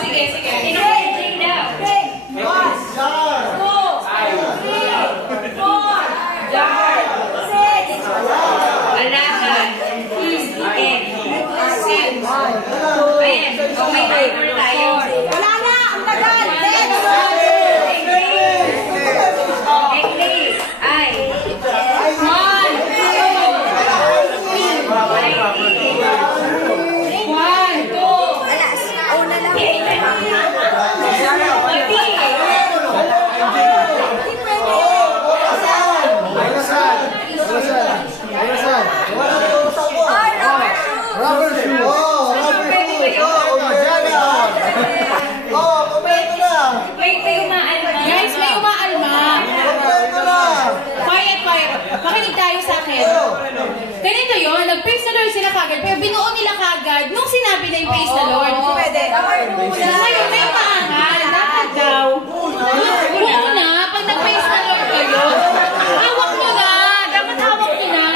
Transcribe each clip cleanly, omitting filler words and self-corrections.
Sige, sige. Makinig tayo sa akin. Ganito yun, nag-praise the Lord sila kagad, pero binuo nila kagad nung sinabi na yung praise the Lord. Pwede. Ngayon, may maangal. Dapat daw. Una, pag nag-praise the Lord kayo, hawak nyo na. Dapat hawak nyo na.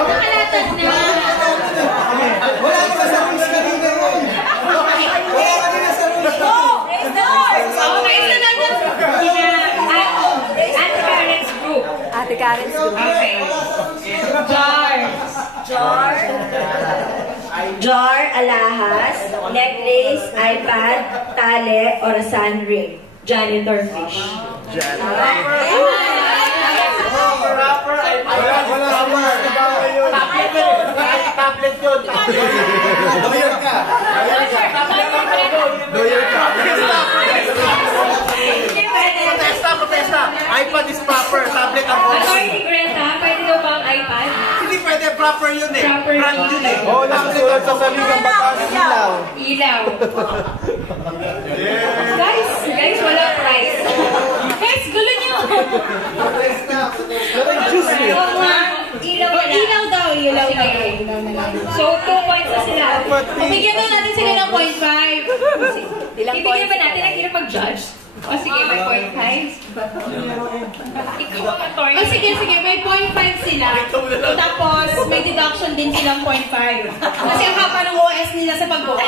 Nakalatag na. Wala ka sa rules na rin ngayon. Wala ka rin sa rules. Praise the Lord. Praise the Lord. Ate Karen's group. Ate Karen's group. Okay. Jar, alahas, necklace, iPad, tale, orasan, ring. Janitor fish. Rapper, iPad. Wala tablet yun. Lawyer ka. Lawyer ka. Protesta. iPad is proper. Tablet ang Attorney Greta, pwede daw ba ang iPad? Hindi pwede, proper yun eh. Brand yun eh. Oo, nasusunod sa saligang batas. Ilaw. Ilaw. Guys, wala price. Guys, gulo nyo. Ilaw daw. So, 2 points na sila. Bigyan na natin sila ng 0.5. Ibigyan ba natin ang hirap mag-judge? O sige, may 0.5. Ikaw ang attorney. O sige, may 0.5 sila. Tapos, may deduction din silang 0.5. Kasi ang hapa ng OS nila sa pagbuo.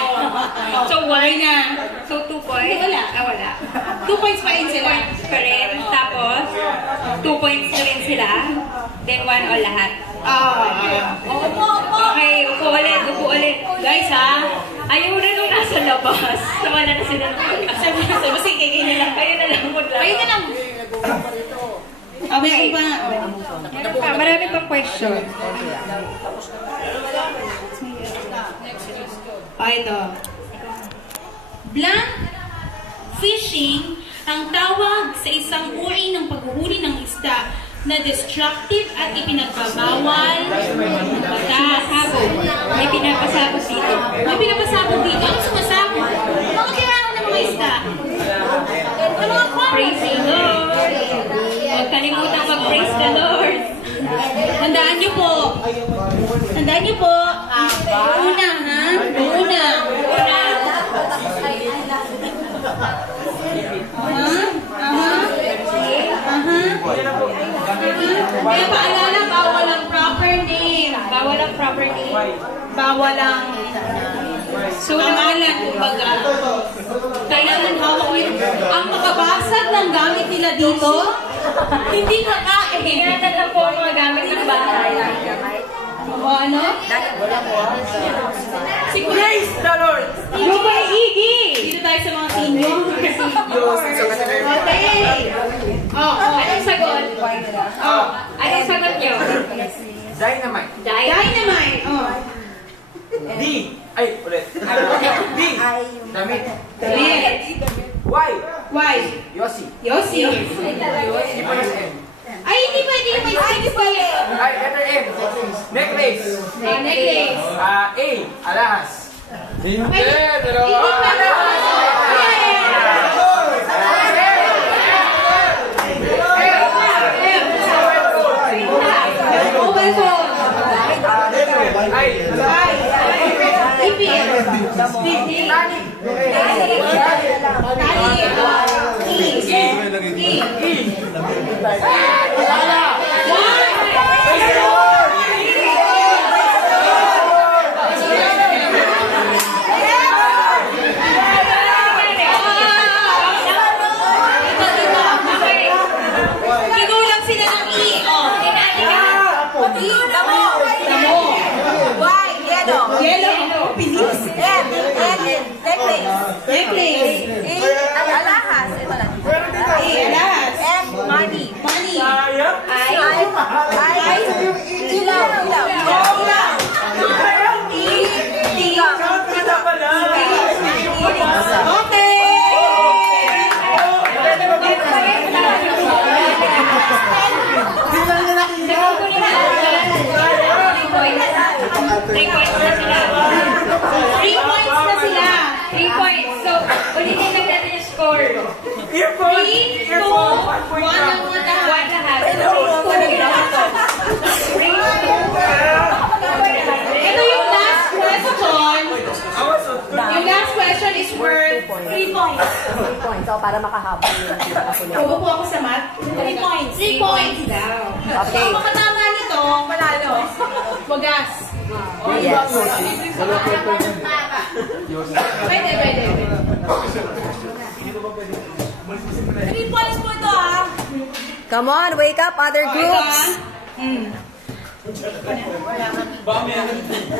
So, why na? So, 2 points? Wala. 2 points pa rin sila. Pa rin. Tapos, 2 points na rin sila. Then, 1 o lahat. Okay, upo ulit. Guys, ha? Ayaw na nung nasa labas. Nawala na sila. Sige, kayo na lang. Kayo na lang. May iba. Meron pa. Marami pang question. Ito. Blank fishing ang tawag sa isang uri ng paghuhuli ng isda na destructive at ipinagbabawal ng batas. May pinapasabog dito. Ano sumasabog? Mga kailangan ng mga isda. Ng mga praising Lord. Huwag kalimutan mag-praise the Lord. Tandaan niyo po. Una, ha? Una. Kaya paalala, bawal ang proper name. Bawal ang sulangalan, kumbaga. Kailangan hawak nyo. Ang makabasag ng gamit nila dito, hindi kakain. Hinatag lang po ang mga gamit ng bahay. O ano? Si Grace the Lord. Yung ba Iggy? Dito tayo sa mga senior. Anong sagot? Anong sagot nyo? Dynamite. D. Ay, ulit. D. Damit. Y. Yossi. Hindi pa yung M. Ay, hindi pwede yung may six pala. Ay, letter M. Necklace. A. Alahas. Hindi pwede. bilis. Necklace. Alahas. Ito lang. Alahas. Money. Money. Ilaw. Okay. Three points na sila. 3 points. So, ulitin lang natin yung score. 3, 2, 1 ang lahat. Ito yung last question. Yung last question is worth 3 points. 3 points. So, para makahabol yung pinakasunod. Kubo po ako sa math. 3 points. 3 points daw. Okay. So, makatama nito, manalo. Wagas. Yes. Pwede. 3 points po ito, ah. Come on, wake up, other groups.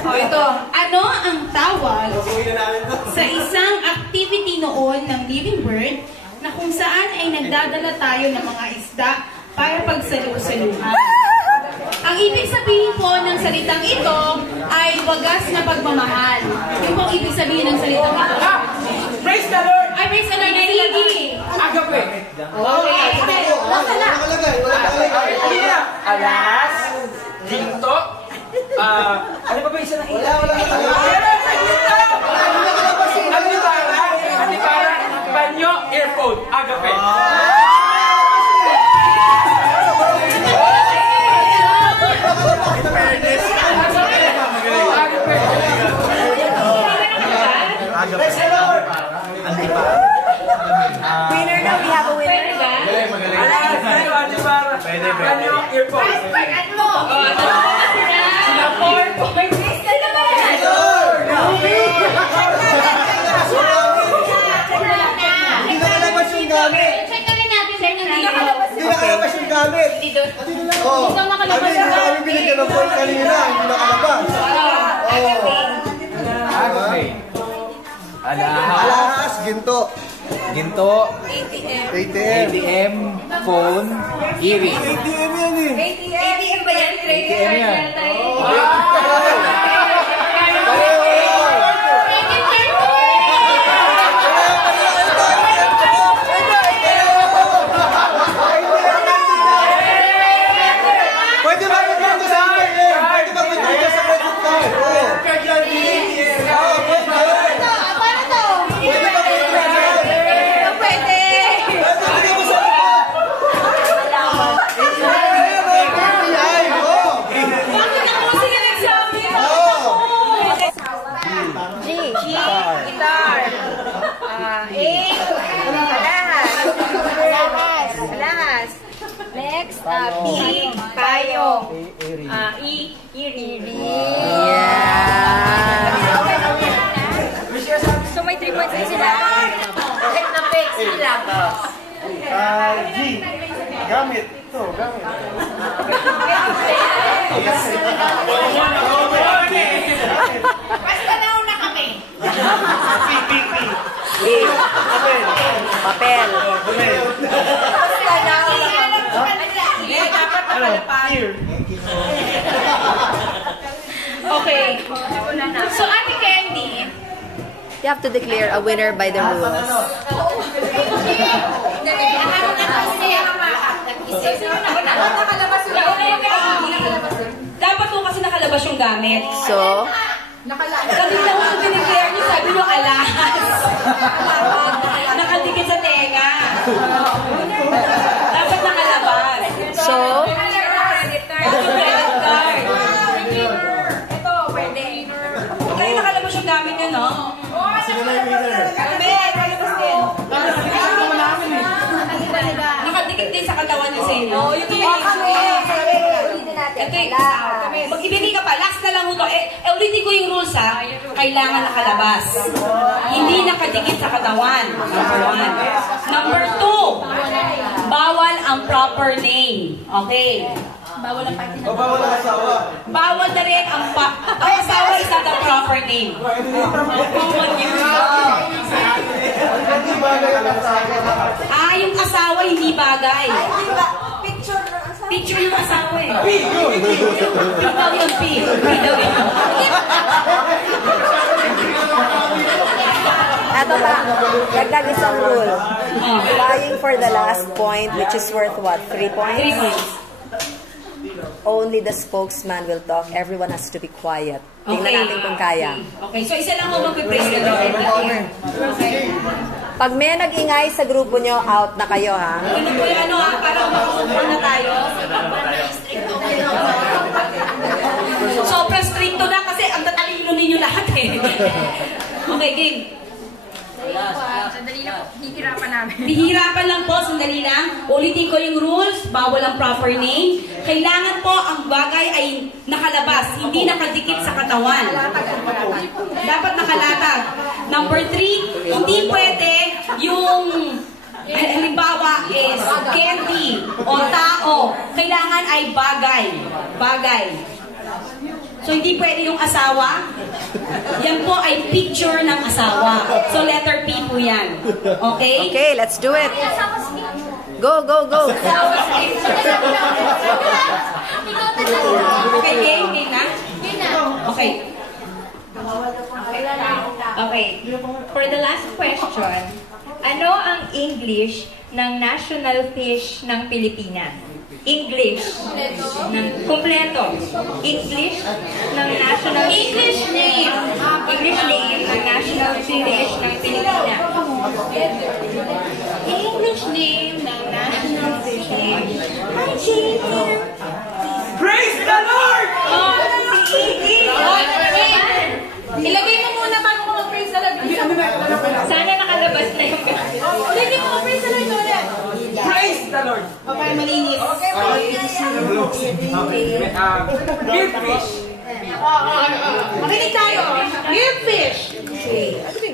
Ito. Ano ang tawag sa isang activity noon ng Living Bird na kung saan ay nagdadala tayo ng mga isda para pagsalu-saluhan? Ang ibig sabihin po ng salitang ito ay wagas na pagmamahal. Yung pong ibig sabihin ng salitang ito. Praise the Lord! Ay, praise the Lord. Sige. Agape! Okay. Alas, ginto, ano pa ba isa na ito? Antipara, banyo, earphone, agape. Winner na, we have a winner. Antipara, banyo, earphone. Sila 4 points. Hindi nakalabas yung gamit. Check na rin natin sir ng Hindi nakalabas yung gamit. Oo. Kami binigyan ng point kanina, hindi nakalabas. Agape. Alahas, ginto. Ginto. ATM. ATM. Phone. Earring. ATM yan eh. ATM ba yan? ATM yan. Pwede ba mag-drink sa ATM? Pwede ba mag-drink sa credit card? Oo. Paano to? Pwede ba mag-drink? Pwede. Pwede ba sa Bakit ako sila nagsabi? Guitar. Alahas. Next, P, payong. Earring. Yeah. So may 3 points din sila. Kahit na fix sila. G. Gamit. Ito, gamit. Basta nauna kami. Papel. Okay. So, Ate Candy, You have to declare a winner by the rules. Dapat po kasi nakalabas yung gamit. So, Kanina ko dineclare niyo, sabi niyo alahas. Nakadikit sa tenga. Dapat nakalabas. so, Credit card. Ito, pwede. Kayo nakalabas yung gamit niyo, no? Sino na yung winner? Kami, nakalabas din. Nakadikit din sa katawan niyo sa inyo. Yung ulitin natin. Ito, mag-ibigay ka pa, last na lang ito. Ulitin ko yung rules ha. Kailangan nakalabas. Hindi nakadikit sa katawan. Number 1. Number 2, bawal ang proper name. Okay. bawal ang party O bawal ang asawa? Bawal na rin ang asawa is not a proper name. Common yun. Hindi bagay ang asawa. Ah, yung asawa hindi bagay. Picture ng asawa. Picture yung asawa eh. P daw yun, P. P daw yun. Eto pa, dagdag isang rule. Vying for the last point, which is worth what? 3 points? 3 points. Only the spokesman will talk. Everyone has to be quiet. Tingnan natin kung kaya. Okay, so isa lang ho mag-praise the Lord. Pag may nag-ingay sa grupo nyo, out na kayo, ha? Ano po yung ano ha, parang makakumpul na tayo. Sobrang stricto na kasi ang tatalino ninyo lahat eh. Okay, game. Sandali na po, hihirapan namin. Hihirapan lang po, sandali lang. Ulitin ko yung rules, bawal ang proper name. Kailangan po ang bagay ay nakalabas, hindi nakadikit sa katawan. Dapat nakalatag. Number 3, hindi pwede yung halimbawa is candy o tao. Kailangan ay bagay. Bagay. So, hindi pwede yung asawa. Yan po ay picture ng asawa. So, letter P po yan. Okay? Okay, let's do it. Go, go, go. Okay, game? Game na? Okay. Okay, for the last question, ano ang English ng national fish ng Pilipinas? English ng kumpleto. English ng national English name. English name ng national fish ng Pilipinas. English name ng national fish. Hi, Jane here. Praise the Lord! Oh, si Iggy. Ilagay mo muna bago ko mag-praise the Lord. Sana nakalabas na yung Ulitin mo mag-praise the Lord ulit. Praise the Lord! Okay, malinis. Big fish. Makinig tayo. Big fish.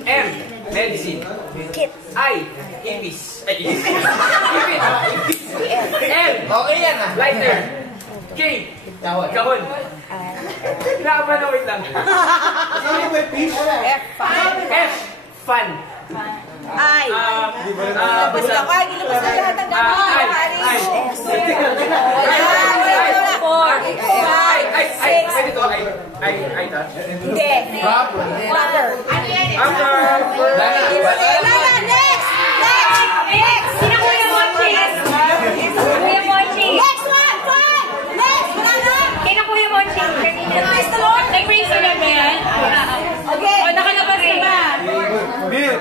M. Medicine. I. Ibis. Ay, ibis. L. Okay yan ah. Lighter. K. Kahon. Laban na, wait lang. Ano may fish? F. Fun. Ay. Basta. Ay, nilabas na lahat ng gano'n. Pwede to, I touch. Hindi. Rubber. Next! Sino Kuya Mochi? Kuya Mochi. Next one! Fun! Next! Wala na! Sino Kuya Mochi? Praise the Lord! Nag-praise the Lord ba yan? Okay. O, nakalabas na ba? Bill.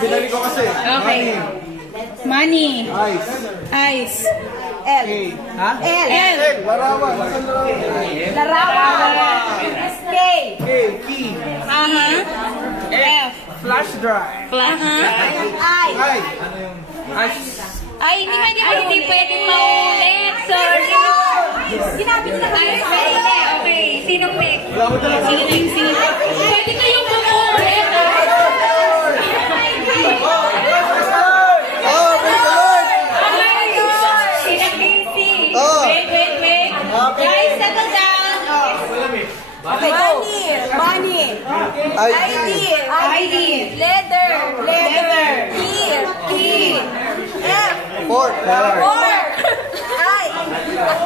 Binali ko kasi. Okay. Money. Ice. Ice. L. Ha? L. L. Larawan. Larawan. K. K. Key. Aha. F. Flash drive. Aha. I. Ay. Ay, hindi pwede Hindi pwedeng maulit. Sorry. Ginamit na tayo. Okay. Sinong next? Wala mo talaga. Singing. Pwede kayong bumuulit. Oh, praise the Lord! Sinang Casey. Oh. Wait. Guys, settle down. Okay, go. Money. ID. ID. Leather. Key. F. Fork. Fork. I.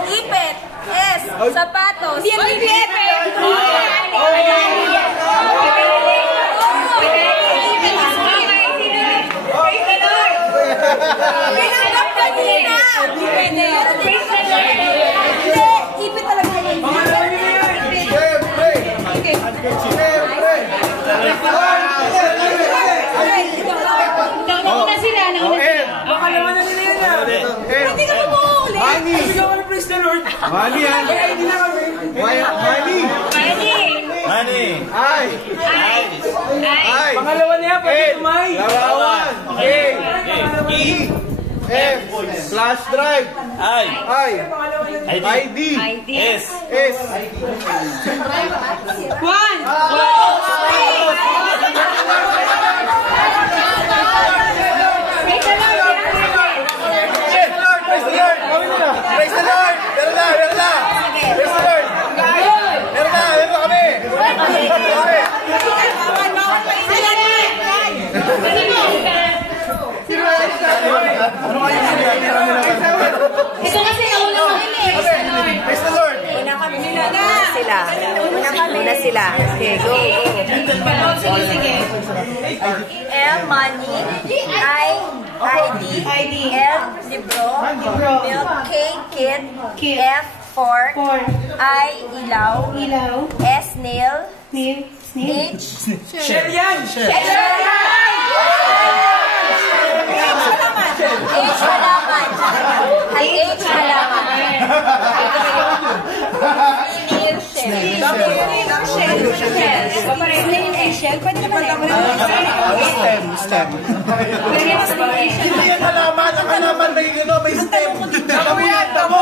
Ipit. S. Sapatos. Ipit. Pinanggap kanina. Pwede. Hindi. Ipit talaga yun. Siyempre. Siyempre. Nauna sila. Baka naman na nila yun. Pwede ka ba maulit? Money. Praise the Lord. Money yan. Money. Honey. Ay. Ay. Pangalawa na yan, pwede tumay. Larawan. K. E. F. Flash drive. I. ID. S. S. One. Praise the Lord. Praise the Lord. Meron na. Praise the Lord. Meron na kami. sila. Okay, go. Sige. M, money. I, ID. L, libro. Milk, K, kid. F, fork. I, ilaw. S, nail. H, Shell yan! H, halaman. H, halaman. Shell. Pwede naman Hindi yan halaman. Ang halaman may stem. Tamo yan, tamo.